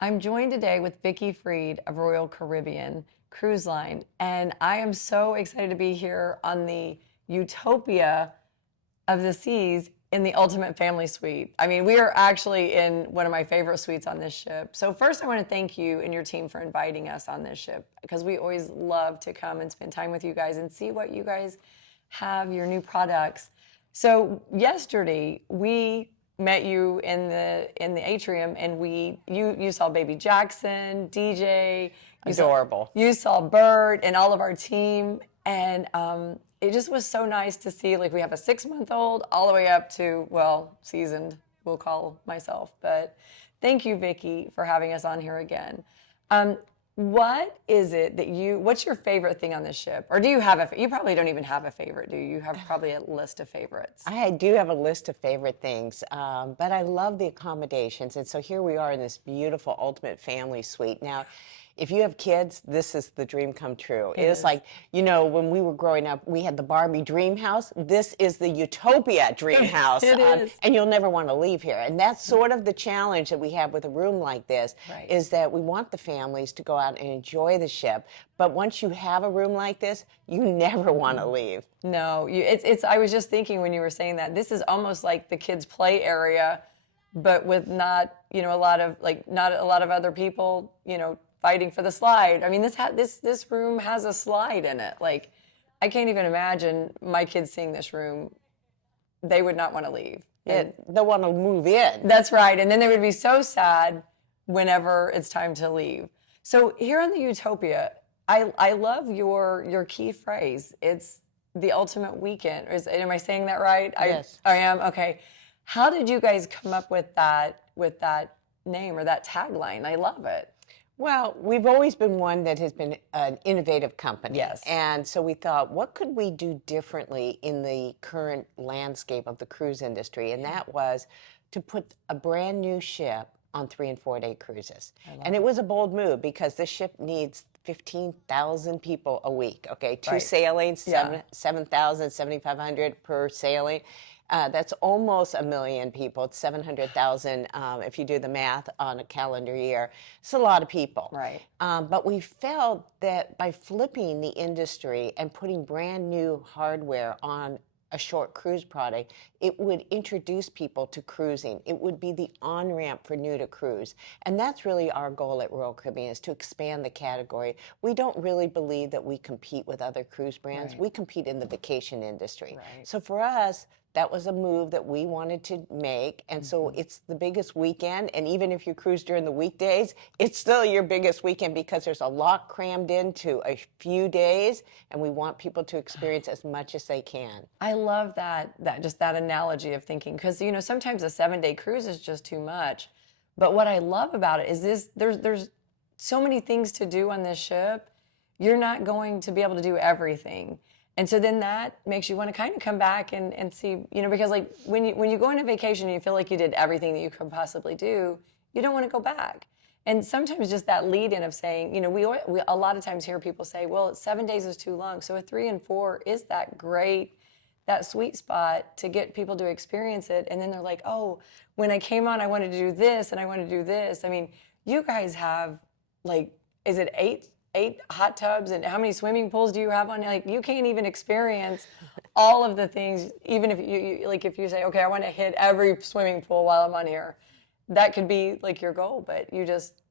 I'm joined today with Vicki Freed of Royal Caribbean Cruise Line, and I am so excited to be here on the Utopia of the Seas in the Ultimate Family Suite. I mean, we are actually in one of my favorite suites on this ship. So first I want to thank you and your team for inviting us on this ship because we always love to come and spend time with you guys and see what you guys have, your new products. So yesterday we met you in the atrium, and you saw baby Jackson, DJ, Adorable. You saw Bert and all of our team, and it just was so nice to see. Like, we have a 6-month-old all the way up to, well, seasoned, we'll call myself. But thank you, Vicki, for having us on here again. What is it that what's your favorite thing on this ship? Or do you have you probably don't even have a favorite, do you? You have probably a list of favorites. I do have a list of favorite things, but I love the accommodations. And so here we are in this beautiful Ultimate Family Suite. Now, if you have kids, this is the dream come true. It is like, when we were growing up, we had the Barbie dream house. This is the Utopia dream house. It is. And you'll never want to leave here. And that's sort of the challenge that we have with a room like this, Right. is that we want the families to go out and enjoy the ship. But once you have a room like this, you never want to leave. No, it's. I was just thinking when you were saying that, this is almost like the kids' play area, but with not a lot of other people fighting for the slide. I mean, this room has a slide in it. Like, I can't even imagine my kids seeing this room. They would not want to leave. They'll want to move in. That's right. And then they would be so sad whenever it's time to leave. So here on the Utopia, I love your key phrase. It's the ultimate weekend. Am I saying that right? Yes. I am. Okay. How did you guys come up with that name or that tagline? I love it. Well, we've always been one that has been an innovative company. Yes. And so we thought, what could we do differently in the current landscape of the cruise industry? And that was to put a brand new ship on 3- and 4-day cruises. And it was a bold move because this ship needs 15,000 people a week, okay? Two Right. sailings, Yeah. 7,000, 7,500 per sailing. That's almost 1 million people. It's 700,000 if you do the math on a calendar year. It's a lot of people. Right. But we felt that by flipping the industry and putting brand new hardware on a short cruise product, it would introduce people to cruising. It would be the on-ramp for new to cruise. And that's really our goal at Royal Caribbean, is to expand the category. We don't really believe that we compete with other cruise brands. Right. We compete in the vacation industry. Right. So for us, that was a move that we wanted to make. And so it's the biggest weekend. And even if you cruise during the weekdays, it's still your biggest weekend because there's a lot crammed into a few days. And we want people to experience as much as they can. I love that analogy of thinking, because sometimes a 7-day cruise is just too much. But what I love about it is there's so many things to do on this ship. You're not going to be able to do everything. And so then that makes you want to kind of come back and see, because like when you go on a vacation and you feel like you did everything that you could possibly do, you don't want to go back. And sometimes just that lead in of saying, we a lot of times hear people say, well, 7 days is too long. So a 3 and 4 is that sweet spot to get people to experience it. And then they're like, oh, when I came on, I wanted to do this and I wanted to do this. I mean, you guys have is it eight hot tubs, and how many swimming pools do you have on? Like, you can't even experience all of the things, even if if you say, okay, I want to hit every swimming pool while I'm on here. That could be like your goal, but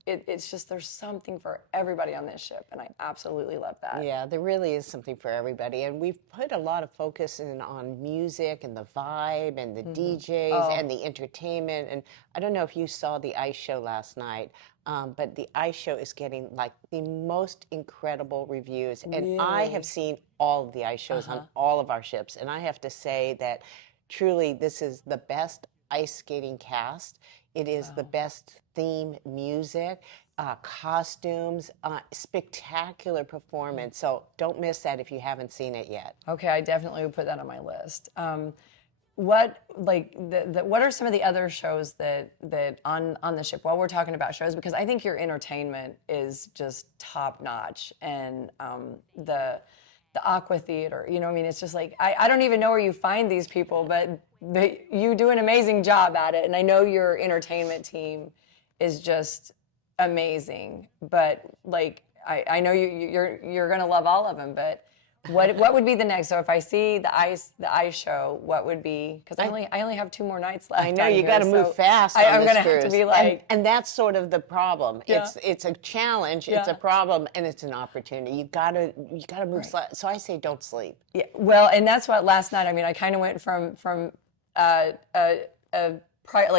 it's just there's something for everybody on this ship, and I absolutely love that. Yeah, there really is something for everybody. And we've put a lot of focus on music and the vibe and the DJs and the entertainment. And I don't know if you saw the ice show last night, but the ice show is getting like the most incredible reviews. And I have seen all of the ice shows on all of our ships. And I have to say that truly this is the best ice skating cast. It is the best theme music, costumes, spectacular performance. So don't miss that if you haven't seen it yet. Okay, I definitely would put that on my list. What are some of the other shows that on the ship while we're talking about shows? Because I think your entertainment is just top notch, and the Aqua Theater, I mean, it's just like, I don't even know where you find these people, but you do an amazing job at it. And I know your entertainment team is just amazing. But like, I know you're gonna love all of them. But what would be the next? So if I see the ice show, what would be? Because I only have 2 more nights left. I know on you here, got to move so fast. I'm on gonna this have to cruise. be like, and that's sort of the problem. Yeah. It's a challenge, it's Yeah. a problem, and it's an opportunity. You gotta move. Right. So I say don't sleep. Yeah, well, and that's what last night. I mean, I kind of went from like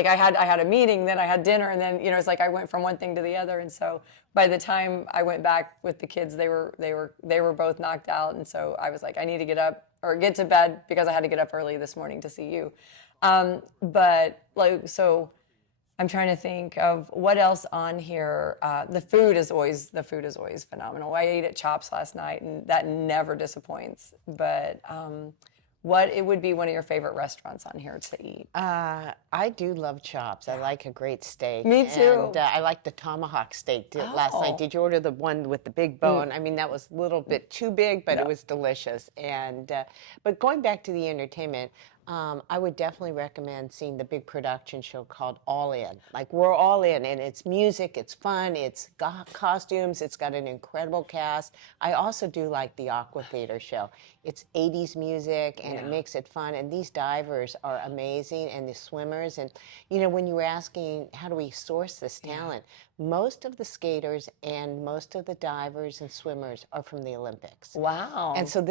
I had a meeting, then I had dinner, and then it's like I went from one thing to the other. And so by the time I went back with the kids, they were both knocked out. And so I was like, I need to get up or get to bed because I had to get up early this morning to see you. But like, so I'm trying to think of what else on here. The food is always phenomenal. I ate at Chops last night, and that never disappoints. But what it would be one of your favorite restaurants on here to eat? I do love chops. I like a great steak. Me too. And I like the tomahawk steak last night. Did you order the one with the big bone? I mean, that was a little bit too big, but it was delicious. And but going back to the entertainment, I would definitely recommend seeing the big production show called All In. Like, we're all in, and it's music, it's fun, it's got costumes, it's got an incredible cast. I also do like the Aqua Theater show. It's 80s music, and it makes it fun, and these divers are amazing, and the swimmers. And, when you were asking, how do we source this talent? Most of the skaters and most of the divers and swimmers are from the Olympics. Wow. And so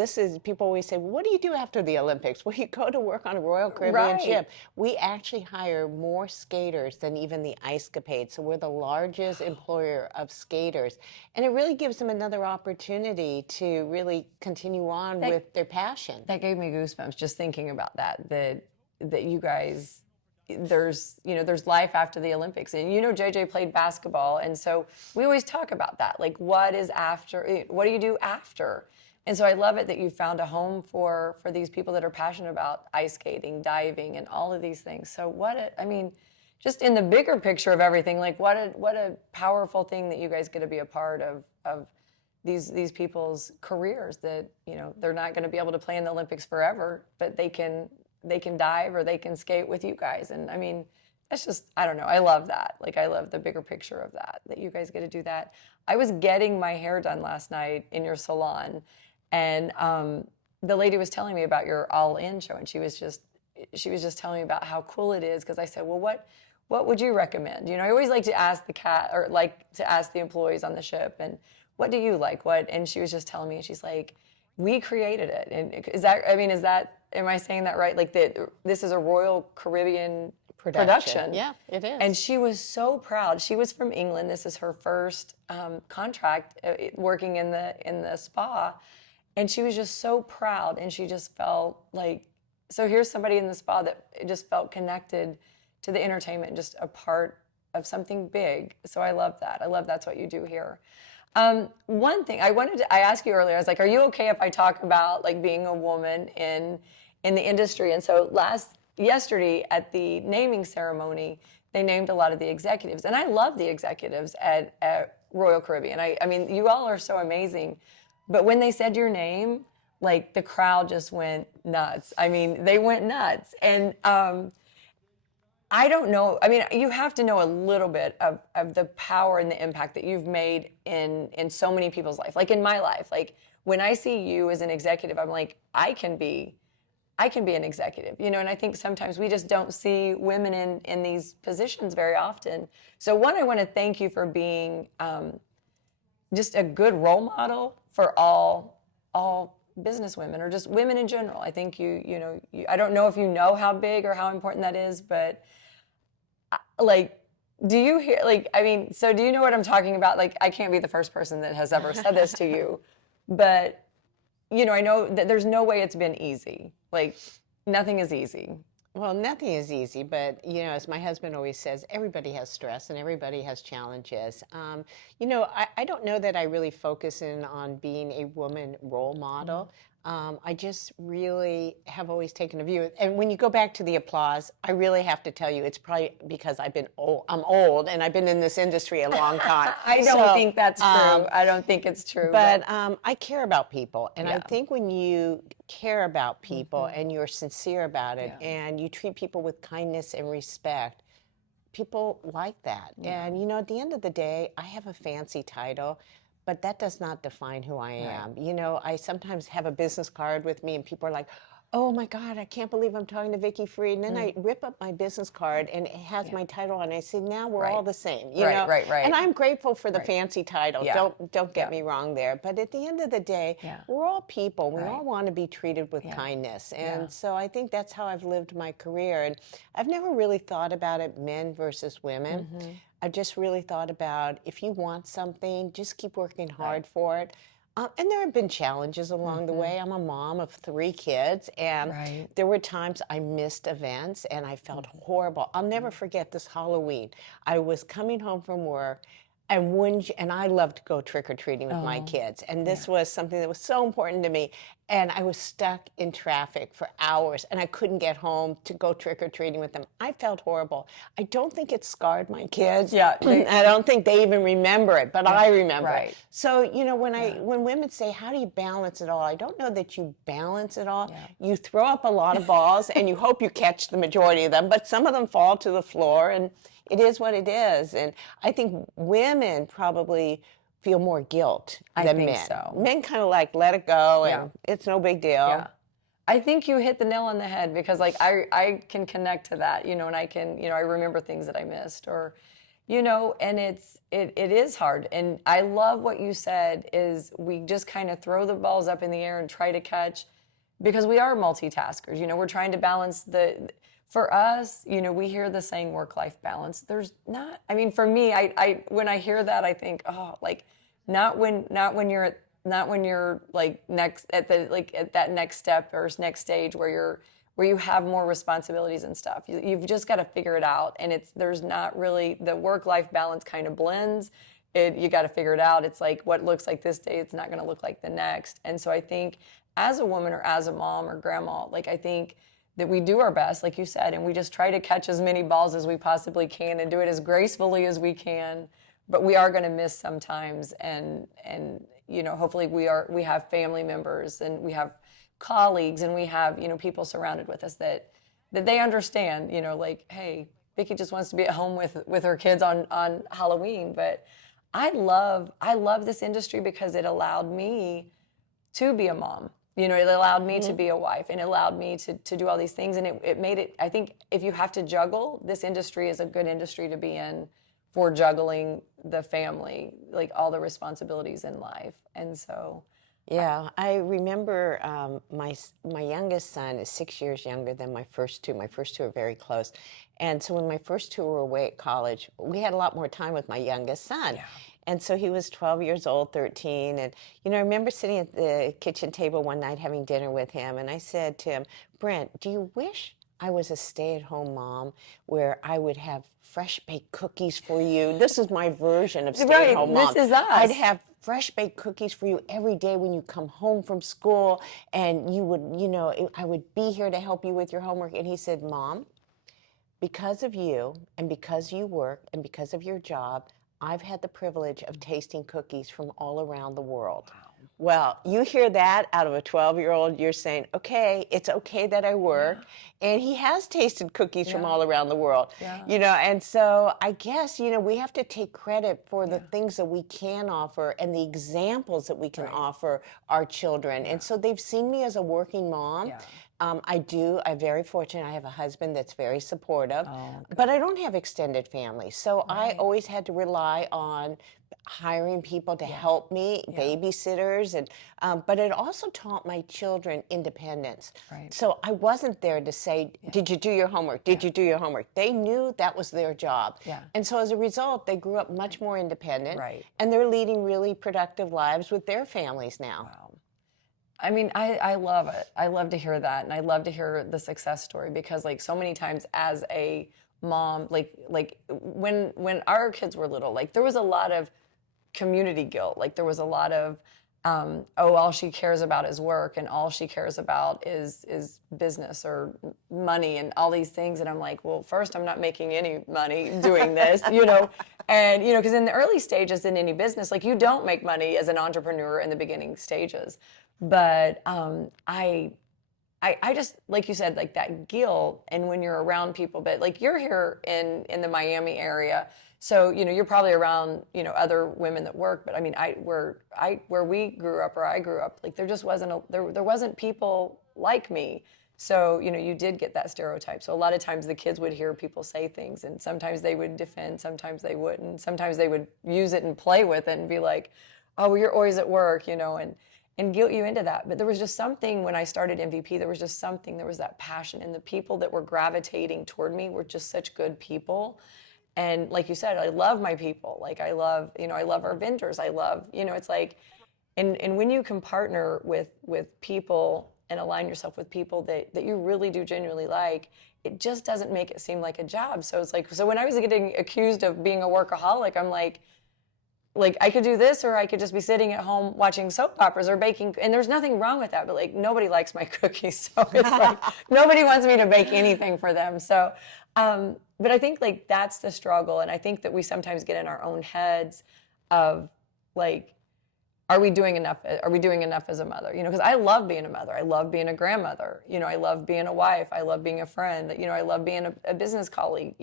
people always say, well, what do you do after the Olympics? Well, you go to work on a Royal Caribbean ship. We actually hire more skaters than even the Ice Capades. So we're the largest employer of skaters. And it really gives them another opportunity to really continue on with their passion. That gave me goosebumps just thinking about that you guys, there's life after the Olympics. And JJ played basketball, and so we always talk about that. Like, what is after? What do you do after? And so I love it that you found a home for these people that are passionate about ice skating, diving, and all of these things. So just in the bigger picture of everything, like what a powerful thing that you guys get to be a part of these people's careers, that they're not going to be able to play in the Olympics forever, but they can dive or they can skate with you guys. And I mean, that's just, I don't know, I love that. Like, I love the bigger picture of that you guys get to do that. I was getting my hair done last night in your salon, and the lady was telling me about your All In show, and she was just telling me about how cool it is. Because I said, well, what would you recommend? I always like to ask the employees on the ship, and what do you like? And she was just telling me, and she's like, we created it. And am I saying that right? Like, that this is a Royal Caribbean production. Yeah, it is. And she was so proud. She was from England. This is her first contract working in the spa. And she was just so proud, and she just felt like, so here's somebody in the spa that just felt connected to the entertainment, just a part of something big. So I love that. I love that's what you do here. One thing I asked you earlier, I was like, are you okay if I talk about like being a woman in the industry? And so yesterday at the naming ceremony, they named a lot of the executives, and I love the executives at Royal Caribbean. I mean, you all are so amazing. But when they said your name, like, the crowd just went nuts. I mean, they went nuts. And I don't know. I mean, you have to know a little bit of the power and the impact that you've made in so many people's life. Like, in my life, like, when I see you as an executive, I'm like, I can be an executive, and I think sometimes we just don't see women in these positions very often. So one, I want to thank you for being just a good role model for all business women, or just women in general. I think you I don't know if you know how big or how important that is, but like, do you hear, like, I mean, so do you know what I'm talking about? Like, I can't be the first person that has ever said this to you, but I know that there's no way it's been easy. Like, nothing is easy. Well, nothing is easy, but, as my husband always says, everybody has stress and everybody has challenges. I don't know that I really focus in on being a woman role model. I just really have always taken a view. And when you go back to the applause, I really have to tell you, it's probably because I'm old, and I've been in this industry a long time. I don't think that's true. I don't think it's true. But I care about people. And I think when you care about people and you're sincere about it, and you treat people with kindness and respect, people like that. And, you know, at the end of the day, I have a fancy title, but that does not define who I am. You know, I sometimes have a business card with me and people are like, oh my God, I can't believe I'm talking to Vicki Freed. And then I rip up my business card and it has my title on it. I say, now we're all the same, you know? And I'm grateful for the fancy title. Don't get me wrong there. But at the end of the day, we're all people. We all want to be treated with kindness. And so I think that's how I've lived my career. And I've never really thought about it, men versus women. I've just really thought about, if you want something, just keep working hard for it. And there have been challenges along the way. I'm a mom of 3 kids, and there were times I missed events and I felt horrible. I'll never forget this Halloween. I was coming home from work, and I love to go trick-or-treating with my kids. And this was something that was so important to me. And I was stuck in traffic for hours, and I couldn't get home to go trick-or-treating with them. I felt horrible. I don't think it scarred my kids. I don't think they even remember it, but I remember it. So, you know, when women say, how do you balance it all? I don't know that you balance it all. You throw up a lot of balls, and you hope you catch the majority of them, but some of them fall to the floor, and it is what it is. And I think women probably feel more guilt than men. So. Men kind of like let it go and it's no big deal. I think you hit the nail on the head, because like I can connect to that, you know, and I can, you know, I remember things that I missed, or, you know, and it is hard. And I love what you said is we just kind of throw the balls up in the air and try to catch, because we are multitaskers, you know, we're trying to balance for us, you know, we hear the saying work-life balance. There's not, I mean, for me, I when I hear that, I think, oh, like not when you're like at that next step or next stage where you have more responsibilities and stuff. You've just got to figure it out. And there's not really, the work-life balance kind of blends. You got to figure it out. It's like what looks like this day, it's not going to look like the next. And so I think as a woman or as a mom or grandma, like I think that we do our best, like you said, and we just try to catch as many balls as we possibly can and do it as gracefully as we can. But we are going to miss sometimes, and you know, hopefully we have family members and we have colleagues and we have, you know, people surrounded with us that they understand, you know, like, hey, Vicki just wants to be at home with her kids on Halloween. But I love this industry because it allowed me to be a mom. You know, it allowed me to be a wife, and it allowed me to do all these things. And it made it, I think if you have to juggle, this industry is a good industry to be in for juggling the family, like all the responsibilities in life. And so. Yeah, I remember my youngest son is 6 years younger than my first two. My first two are very close. And so when my first two were away at college, we had a lot more time with my youngest son. Yeah. And so he was 12 years old, 13. And, you know, I remember sitting at the kitchen table one night having dinner with him. And I said to him, Brent, do you wish I was a stay-at-home mom where I would have fresh baked cookies for you? This is my version of stay-at-home mom. This is us. I'd have fresh baked cookies for you every day when you come home from school. And you would, you know, I would be here to help you with your homework. And he said, Mom, because of you and because you work and because of your job, I've had the privilege of tasting cookies from all around the world. Wow. Well, you hear that out of a 12-year-old, you're saying, okay, it's okay that I work. Yeah. And he has tasted cookies from all around the world. Yeah. You know, and so I guess, you know, we have to take credit for the things that we can offer and the examples that we can offer our children. And so they've seen me as a working mom. Yeah. I'm very fortunate. I have a husband that's very supportive, but I don't have extended family. So I always had to rely on hiring people to help me, babysitters, and but it also taught my children independence. Right. So I wasn't there to say, did you do your homework? Did you do your homework? They knew that was their job. Yeah. And so as a result, they grew up much more independent, and they're leading really productive lives with their families now. Wow. I mean, I love it. I love to hear that. And I love to hear the success story, because like so many times as a mom, like when our kids were little, like there was a lot of community guilt. Like there was a lot of, all she cares about is work, and all she cares about is business or money and all these things. And I'm like, well, first, I'm not making any money doing this, you know? And, you know, because in the early stages in any business, like you don't make money as an entrepreneur in the beginning stages. But I I just, like you said, like that guilt, and when you're around people, but like you're here in the Miami area, so you're probably around other women that work, but I mean where we grew up, or I grew up, like there just wasn't there wasn't people like me. So you did get that stereotype. So a lot of times the kids would hear people say things, and sometimes they would defend, sometimes they wouldn't, sometimes they would use it and play with it and be like, oh, well, you're always at work, and guilt you into that. But there was just something when I started MVP, there was that passion, and the people that were gravitating toward me were just such good people. And like you said, I love my people. Like I love our vendors. I love, it's like, and when you can partner with people and align yourself with people that you really do genuinely like, it just doesn't make it seem like a job. So it's like, so when I was getting accused of being a workaholic, I'm like I could do this, or I could just be sitting at home watching soap operas or baking, and there's nothing wrong with that, but like nobody likes my cookies, so it's like nobody wants me to bake anything for them. So but I think like that's the struggle, and I think that we sometimes get in our own heads of like, are we doing enough as a mother? Because I love being a mother, I love being a grandmother, I love being a wife, I love being a friend, I love being a business colleague,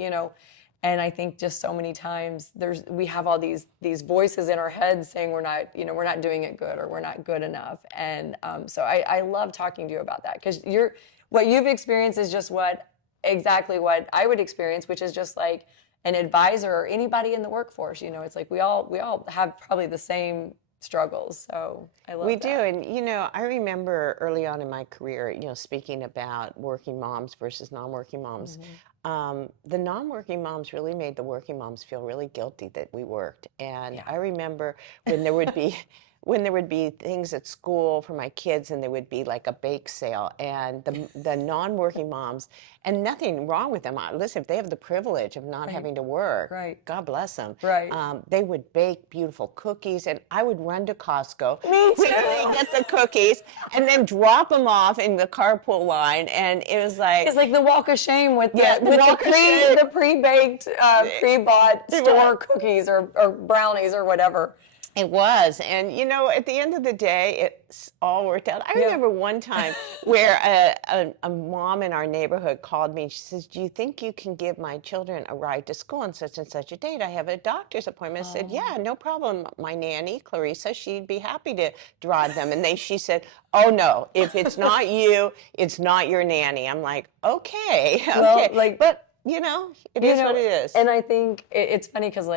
and I think just so many times we have all these voices in our heads saying we're not doing it good, or we're not good enough. And so I love talking to you about that, because what you've experienced is just exactly what I would experience, which is just like an advisor or anybody in the workforce. It's like we all have probably the same struggles. So I love that. We do. And, I remember early on in my career, speaking about working moms versus non-working moms. The non-working moms really made the working moms feel really guilty that we worked. And I remember when there would be things at school for my kids, and there would be like a bake sale, and the non-working moms, and nothing wrong with them. Listen, if they have the privilege of not having to work, God bless them. They would bake beautiful cookies, and I would run to Costco, quickly get the cookies, and then drop them off in the carpool line. And it was like, it's like the walk of shame with the pre-baked, pre-bought store cookies or brownies or whatever. It was. And, at the end of the day, it's all worked out. I remember one time where a mom in our neighborhood called me. She says, do you think you can give my children a ride to school on such and such a date? I have a doctor's appointment. I said, yeah, no problem. My nanny, Clarissa, she'd be happy to drive them. And she said, oh, no, if it's not you, it's not your nanny. I'm like, okay. Well, but, it is what it is. And I think it's funny because,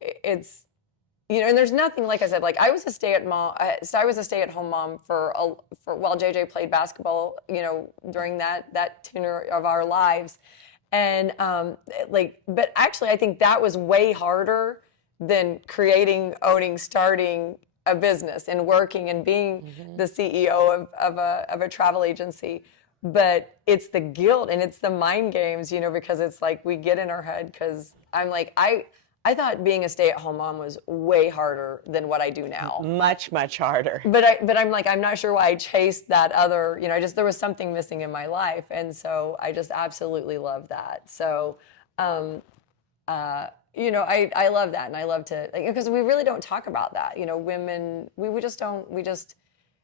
it's, and there's nothing, like I said, like I was a stay-at-home mom for while JJ played basketball, during that tenure of our lives. And but actually I think that was way harder than creating, owning, starting a business and working and being the CEO of a travel agency. But it's the guilt and it's the mind games, because it's like we get in our head, because I'm like, I thought being a stay-at-home mom was way harder than what I do now. Much, much harder. But I'm like, I'm not sure why I chased that other, there was something missing in my life. And so I just absolutely love that. So, I love that. And I love to, because we really don't talk about that. Women, we just don't, we just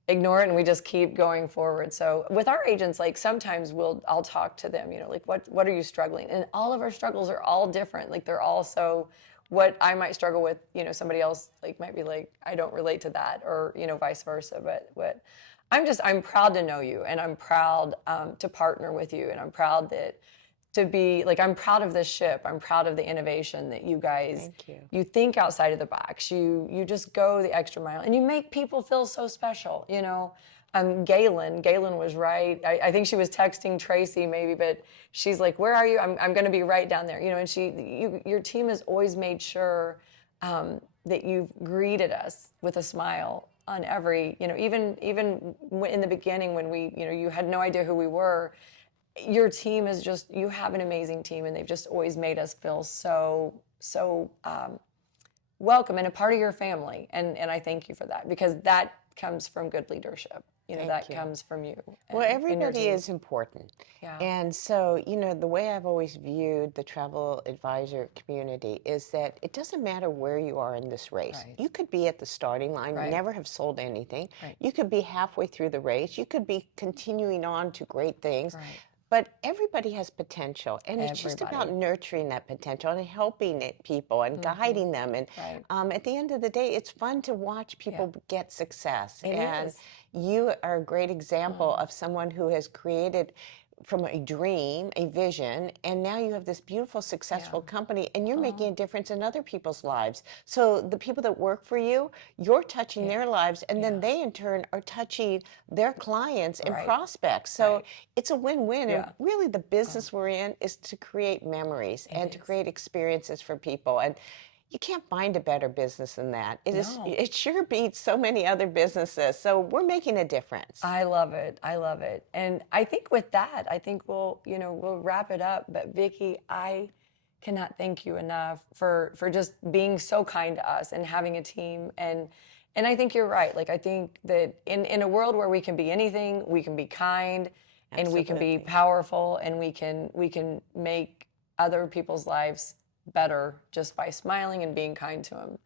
ignore it, and we just keep going forward. So with our agents, like sometimes I'll talk to them, like what are you struggling? And all of our struggles are all different. Like they're all so, what I might struggle with, somebody else might be like, I don't relate to that, or, vice versa. But I'm proud to know you, and I'm proud to partner with you, and I'm proud I'm proud of this ship. I'm proud of the innovation that you guys, you think outside of the box. You just go the extra mile, and you make people feel so special, Galen was right. I think she was texting Tracy maybe, but she's like, where are you? I'm going to be right down there. And your team has always made sure that you've greeted us with a smile on every, even in the beginning when you had no idea who we were. Your team is just, you have an amazing team, and they've just always made us feel so welcome and a part of your family. And I thank you for that, because that comes from good leadership. you know, Thank that you. comes from you. Well, and your everybody team. is important. Yeah. And so, you know, the way I've always viewed the travel advisor community is that it doesn't matter where you are in this race. Right. You could be at the starting line, Right. never have sold anything. Right. You could be halfway through the race. You could be continuing on to great things. Right. But everybody has potential, and it's just about Everybody. nurturing that potential and helping people and guiding them. And Right. at the end of the day, it's fun to watch people get success. It And is. you are a great example of someone who has created from a dream, a vision, and now you have this beautiful, successful company, and you're making a difference in other people's lives. So the people that work for you, you're touching their lives, and then they in turn are touching their clients and Right. prospects. So Right. it's a win-win. Yeah. And really the business we're in is to create memories and to is. create experiences for people. And you can't find a better business than that. No. It sure beats so many other businesses. So we're making a difference. I love it. I love it. And I think with that, I think we'll wrap it up. But Vicki, I cannot thank you enough for just being so kind to us and having a team. And I think you're right. Like, I think that in a world where we can be anything, we can be kind and we can be Absolutely. powerful, and we can make other people's lives better just by smiling and being kind to them.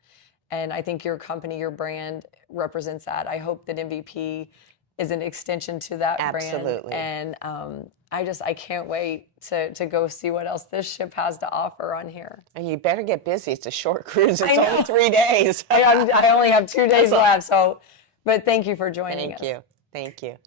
And I think your company, your brand represents that. I hope that MVP is an extension to that Absolutely. brand. And I can't wait to go see what else this ship has to offer on here. And you better get busy. It's a short cruise. It's know. only 3 days. I only have 2 days left. So, but thank you for joining us. Thank you. Thank you.